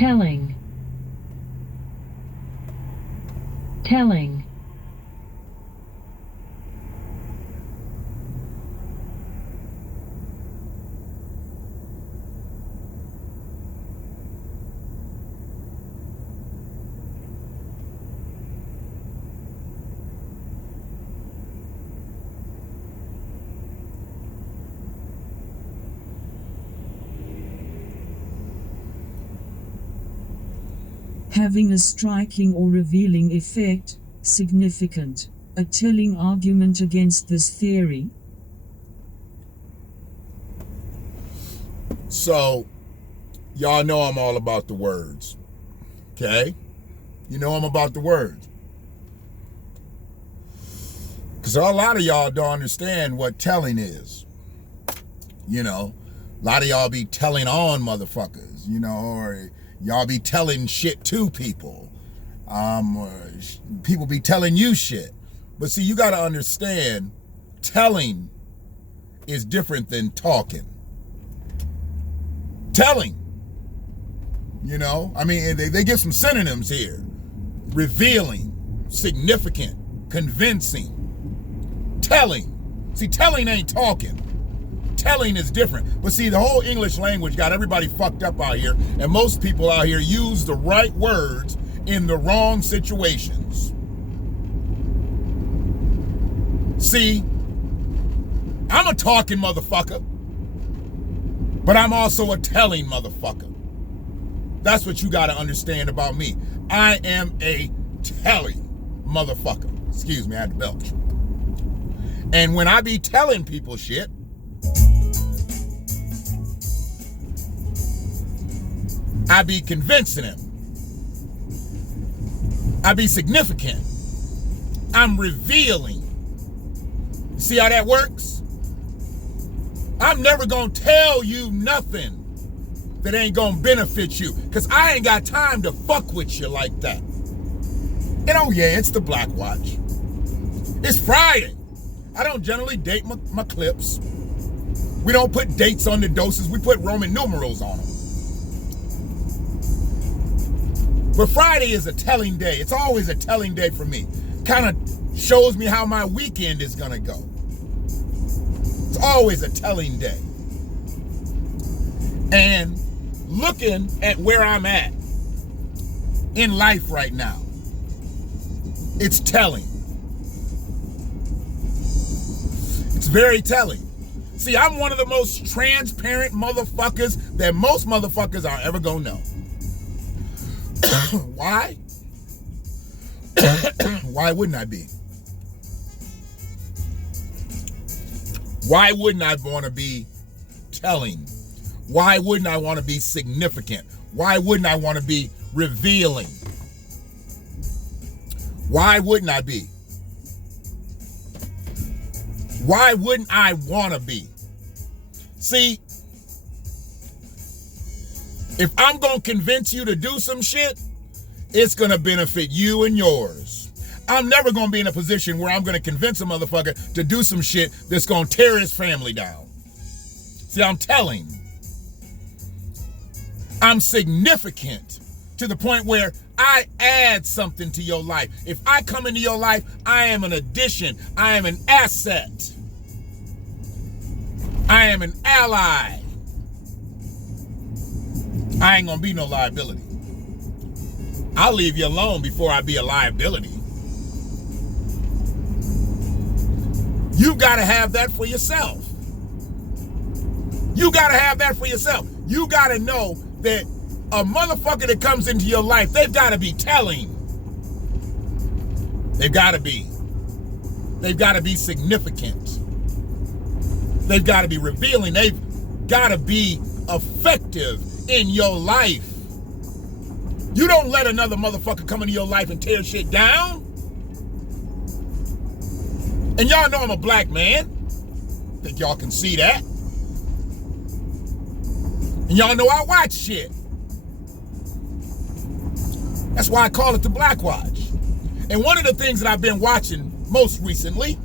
telling, telling, having a striking or revealing effect, significant. A telling argument against this theory. So, y'all know I'm all about the words, okay? You know I'm about the words. Because a lot of y'all don't understand what telling is. You know, a lot of y'all be telling on motherfuckers, you know, or y'all be telling shit to people. Or people be telling you shit. But see, you got to understand, telling is different than talking. Telling, you know, I mean, they give some synonyms here. Revealing, significant, convincing, telling. See, telling ain't talking. Telling is different. But see, the whole English language got everybody fucked up out here, and most people out here use the right words in the wrong situations. See, I'm a talking motherfucker, but I'm also a telling motherfucker. That's what you got to understand about me. I am a telling motherfucker. Excuse me, I had to belch. And when I be telling people shit, I be convincing them. I be significant. I'm revealing. See how that works? I'm never gonna tell you nothing that ain't gonna benefit you, because I ain't got time to fuck with you like that. And oh yeah, it's the BlackWatch. It's Friday. I don't generally date my clips. We don't put dates on the doses. We put Roman numerals on them. But Friday is a telling day. It's always a telling day for me. Kind of shows me how my weekend is gonna go. It's always a telling day. And looking at where I'm at in life right now, it's telling. It's very telling. See, I'm one of the most transparent motherfuckers that most motherfuckers are ever gonna know. Why? Why wouldn't I be? Why wouldn't I want to be telling? Why wouldn't I want to be significant? Why wouldn't I want to be revealing? Why wouldn't I be? Why wouldn't I want to be? See, if I'm going to convince you to do some shit, it's going to benefit you and yours. I'm never going to be in a position where I'm going to convince a motherfucker to do some shit that's going to tear his family down. See, I'm telling. I'm significant to the point where I add something to your life. If I come into your life, I am an addition. I am an asset. I am an ally. I ain't gonna be no liability. I'll leave you alone before I be a liability. You gotta have that for yourself. You gotta have that for yourself. You gotta know that a motherfucker that comes into your life, they've gotta be telling. They've gotta be. They've gotta be significant. They've gotta be revealing. They've gotta be effective in your life. You don't let another motherfucker come into your life and tear shit down. And y'all know I'm a black man. Think y'all can see that. And y'all know I watch shit. That's why I call it the BlackWatch. And one of the things that I've been watching most recently,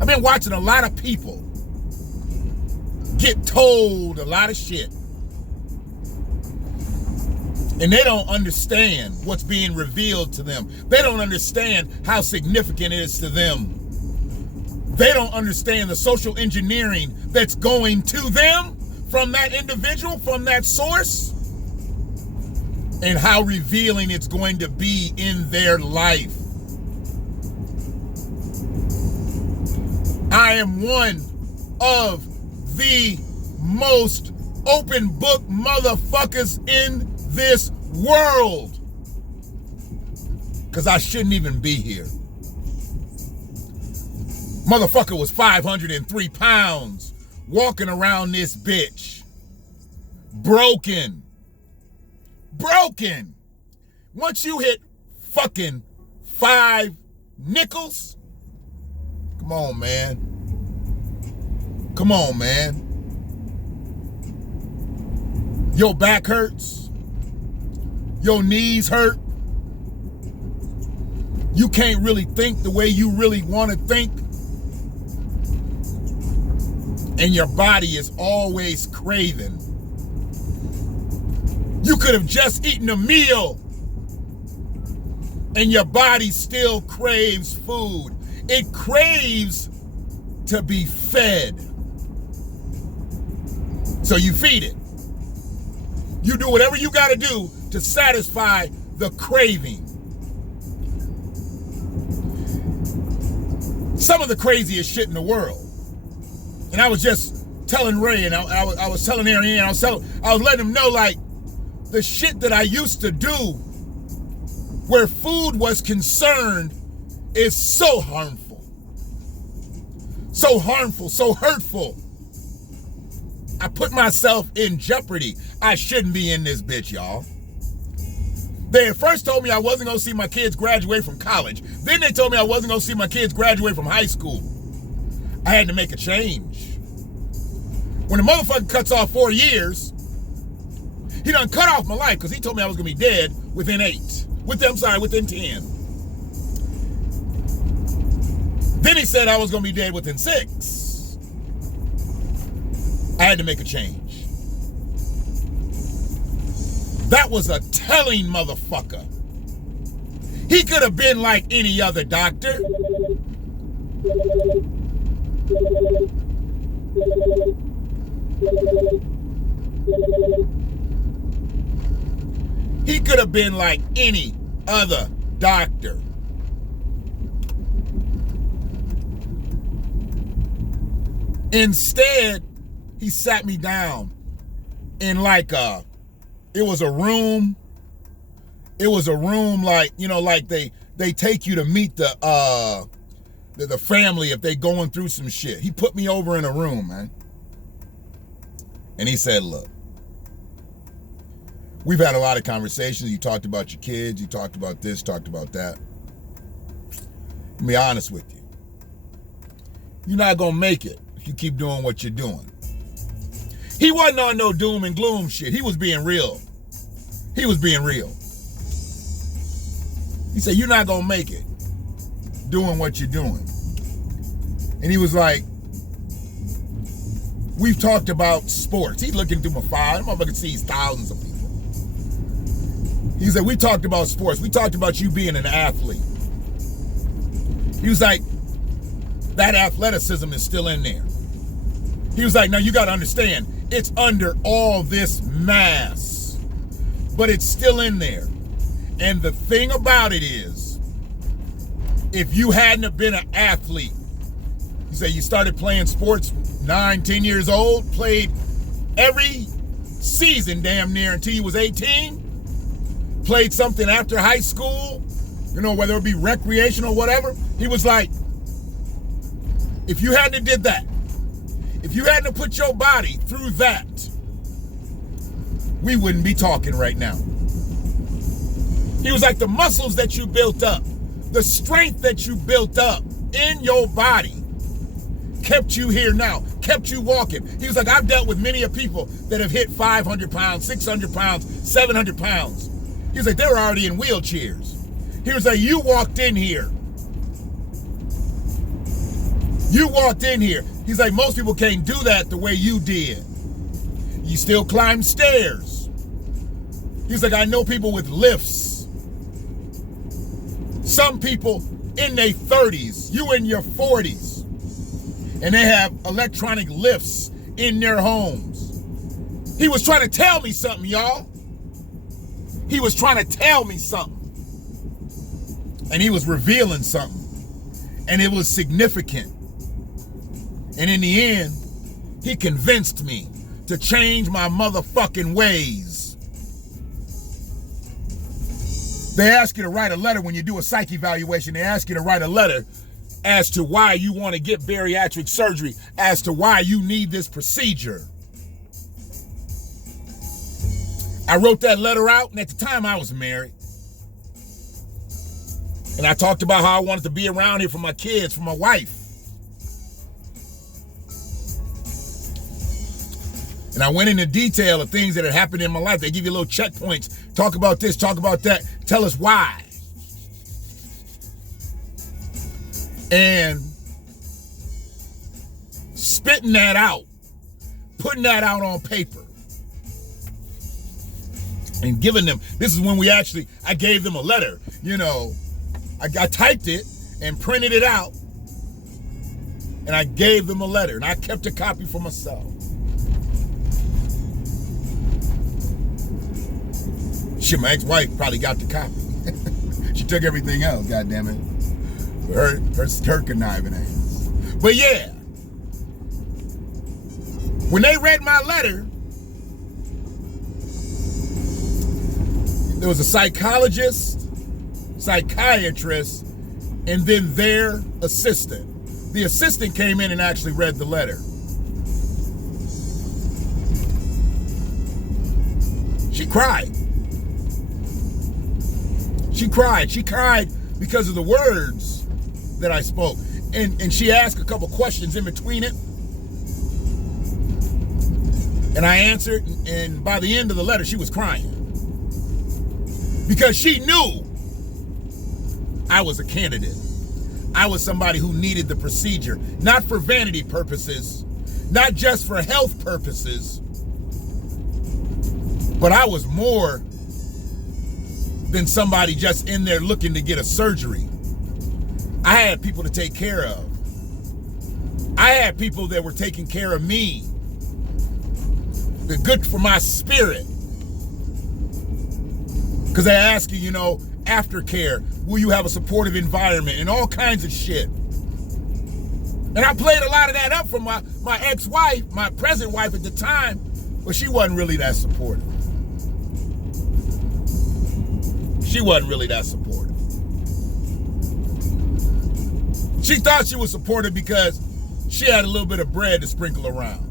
I've been watching a lot of people get told a lot of shit And they don't understand what's being revealed to them. They don't understand how significant it is to them. They don't understand the social engineering that's going to them from that individual, from that source, and how revealing it's going to be in their life. I am one of the most open book motherfuckers in this world, because I shouldn't even be here. Motherfucker was 503 pounds walking around this bitch. Broken. Once you hit fucking 5 nickels, come on, man. Your back hurts. Your knees hurt. You can't really think the way you really want to think. And your body is always craving. You could have just eaten a meal and your body still craves food. It craves to be fed. So you feed it. You do whatever you got to do to satisfy the craving. Some of the craziest shit in the world. And I was just telling Ray, and I was telling Ariane, I was letting him know, like, the shit that I used to do where food was concerned is so harmful. So harmful, so hurtful. I put myself in jeopardy. I shouldn't be in this bitch, y'all. They at first told me I wasn't going to see my kids graduate from college. Then they told me I wasn't going to see my kids graduate from high school. I had to make a change. When the motherfucker cuts off 4 years, he done cut off my life because he told me I was going to be dead within 10. Then he said I was going to be dead within 6. I had to make a change. That was a telling motherfucker. He could have been like any other doctor. He could have been like any other doctor. Instead, he sat me down in like it was a room like, you know, like they take you to meet the family if they going through some shit. He put me over in a room, man. And he said, look, we've had a lot of conversations. You talked about your kids. You talked about this, talked about that. Let me be honest with you. You're not going to make it if you keep doing what you're doing. He wasn't on no doom and gloom shit. He was being real. He said, you're not going to make it doing what you're doing. And he was like, we've talked about sports. He's looking through my file. Motherfucker sees thousands of people. He said, we talked about sports. We talked about you being an athlete. He was like, that athleticism is still in there. He was like, now you got to understand, it's under all this mass, but it's still in there. And the thing about it is, if you hadn't have been an athlete, you say you started playing sports 9, 10 years old, played every season damn near until you was 18, played something after high school, you know, whether it be recreation or whatever. He was like, if you hadn't did that, if you hadn't put your body through that, we wouldn't be talking right now. He was like, the muscles that you built up, the strength that you built up in your body kept you here now, kept you walking. He was like, I've dealt with many of people that have hit 500 pounds, 600 pounds, 700 pounds. He was like, they were already in wheelchairs. He was like, you walked in here. He's like, most people can't do that the way you did. You still climb stairs. He's like, I know people with lifts. Some people in their 30s, you in your 40s, and they have electronic lifts in their homes. He was trying to tell me something, y'all. He was trying to tell me something. And he was revealing something. And it was significant. And in the end, he convinced me to change my motherfucking ways. They ask you to write a letter when you do a psych evaluation. They ask you to write a letter as to why you want to get bariatric surgery, as to why you need this procedure. I wrote that letter out, and at the time I was married. And I talked about how I wanted to be around here for my kids, for my wife. And I went into detail of things that had happened in my life. They give you little checkpoints. Talk about this, talk about that. Tell us why. And spitting that out, putting that out on paper, and giving them, this is when I gave them a letter. You know, I typed it and printed it out, and I gave them a letter, and I kept a copy for myself. Shit, my ex-wife probably got the copy. She took everything else, goddammit. Her conniving ass. But yeah, when they read my letter, there was a psychologist, psychiatrist, and then their assistant. The assistant came in and actually read the letter. She cried. She cried. She cried because of the words that I spoke. And she asked a couple questions in between it. And I answered, and by the end of the letter, she was crying. Because she knew I was a candidate. I was somebody who needed the procedure, not for vanity purposes, not just for health purposes, but I was more than somebody just in there looking to get a surgery. I had people to take care of. I had people that were taking care of me. They're good for my spirit. Because they ask you, aftercare, will you have a supportive environment and all kinds of shit. And I played a lot of that up for my ex-wife, my present wife at the time, but she wasn't really that supportive. She wasn't really that supportive. She thought she was supportive because she had a little bit of bread to sprinkle around.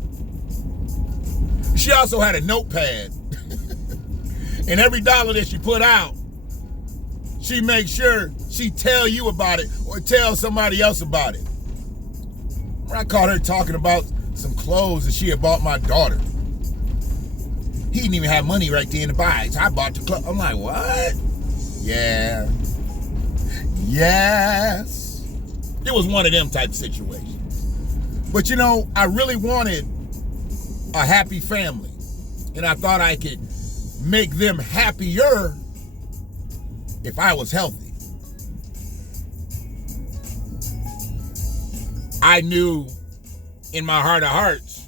She also had a notepad. And every dollar that she put out, she made sure she tell you about it or tell somebody else about it. I caught her talking about some clothes that she had bought my daughter. He didn't even have money right then to buy it, so I bought the clothes. I'm like, what? Yeah. Yes. It was one of them type of situations. But I really wanted a happy family. And I thought I could make them happier if I was healthy. I knew in my heart of hearts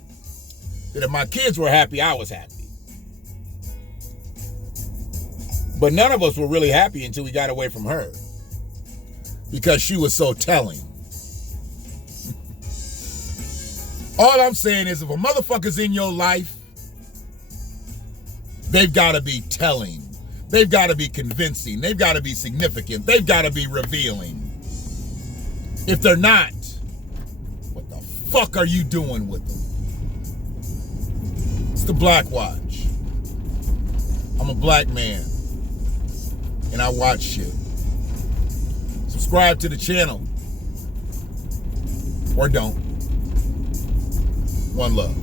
that if my kids were happy, I was happy. But none of us were really happy until we got away from her, because she was so telling. All I'm saying is, if a motherfucker's in your life, they've got to be telling. They've got to be convincing. They've got to be significant. They've got to be revealing. If they're not, what the fuck are you doing with them? It's the BlackWatch. I'm a black man, and I watch shit. Subscribe to the channel, or don't. One love.